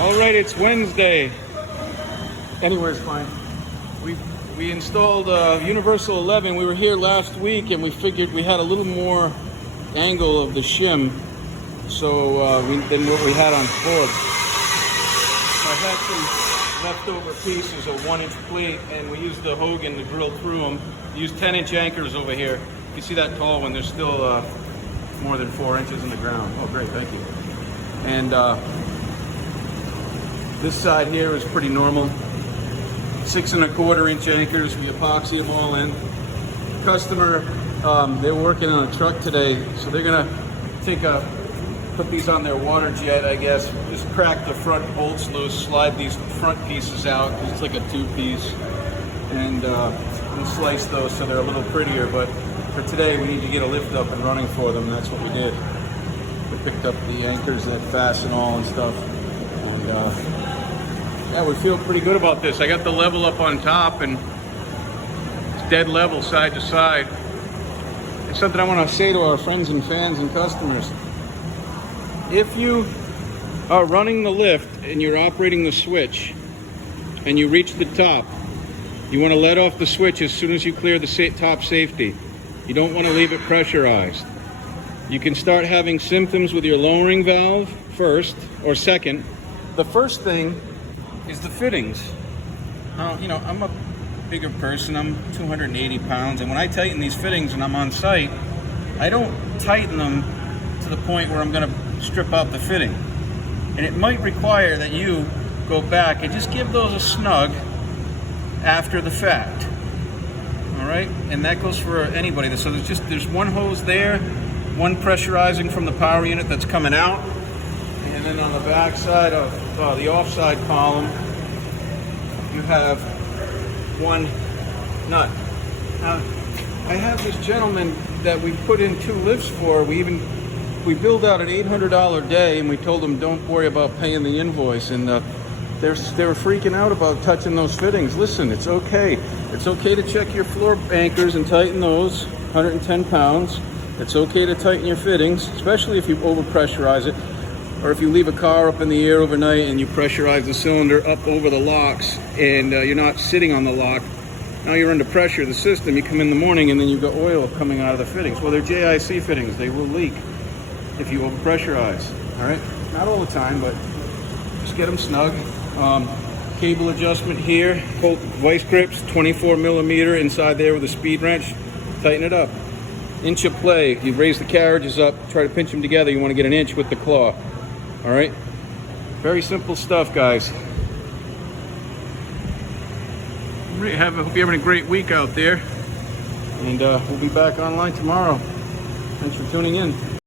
All right, it's Wednesday. Anywhere's fine. We installed Universal 11. We were here last week and we figured we had a little more angle of the shim than what we had on board. I had some leftover pieces of 1-inch plate and we used the Hogan to drill through them. We used 10-inch anchors over here. You see that tall one? There's still more than 4 inches in the ground. Oh, great, thank you. And this side here is pretty normal. 6 1/4-inch anchors. We epoxy them all in. Customer, they're working on a truck today, so they're gonna put these on their water jet, I guess. Just crack the front bolts loose, slide these front pieces out, because it's like a 2-piece, and slice those so they're a little prettier. But for today, we need to get a lift up and running for them. That's what we did. We picked up the anchors that fasten all and stuff, and yeah, we feel pretty good about this. I got the level up on top and it's dead level side to side. It's something I want to say to our friends and fans and customers. If you are running the lift and you're operating the switch and you reach the top, you want to let off the switch as soon as you clear the top safety. You don't want to leave it pressurized. You can start having symptoms with your lowering valve first or second. The first thing is the fittings. You know, I'm a bigger person. I'm 280 pounds, and when I tighten these fittings and I'm on site, I don't tighten them to the point where I'm going to strip out the fitting. And it might require that you go back and just give those a snug after the fact. All right, and that goes for anybody. So there's one hose there, one pressurizing from the power unit that's coming out. And then on the back side of the offside column, you have one nut. Now, I have this gentleman that we put in 2 lifts for. We billed out an $800 day, and we told them don't worry about paying the invoice. And they were freaking out about touching those fittings. Listen, it's okay. It's okay to check your floor anchors and tighten those. 110 pounds. It's okay to tighten your fittings, especially if you overpressurize it. Or if you leave a car up in the air overnight and you pressurize the cylinder up over the locks and you're not sitting on the lock, now you're under pressure of the system. You come in the morning and then you've got oil coming out of the fittings. Well, they're JIC fittings. They will leak if you overpressurize. All right? Not all the time, but just get them snug. Cable adjustment here. Bolt vice grips, 24 millimeter inside there with a speed wrench. Tighten it up. Inch of play. You raise the carriages up, try to pinch them together. You want to get an inch with the claw. All right, very simple stuff, guys. Hope you're having a great week out there, and we'll be back online tomorrow. Thanks for tuning in.